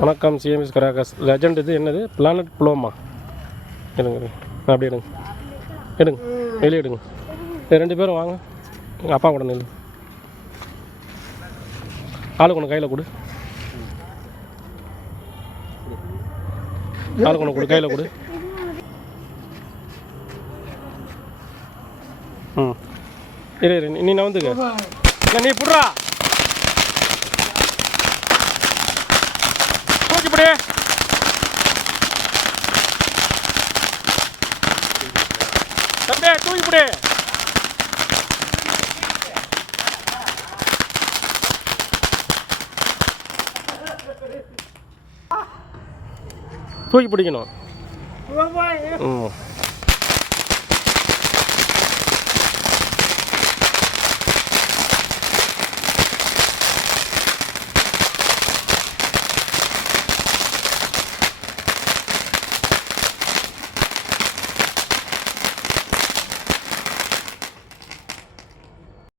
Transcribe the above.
வணக்கம் CMS crackers legend. இது என்னது? பிளானட் ப்ளோமா. எடுங்க அப்படி எடுங்க, எடுங்க வெளியே எடுங்க. 2 பேரும் வாங்க, எங்கள் அப்பா கூட நில்லு. ஆளுக்கு ஒன்று கையில் கொடு, ஆளுக்கு ஒன்று கொடு, கையில் கொடு. இரு நீ நவந்துக்க. நீ புடுறா, தூக்கிப்படி. தம்பி தூக்கிப்படி. தூக்கி பிடிக்கணும்.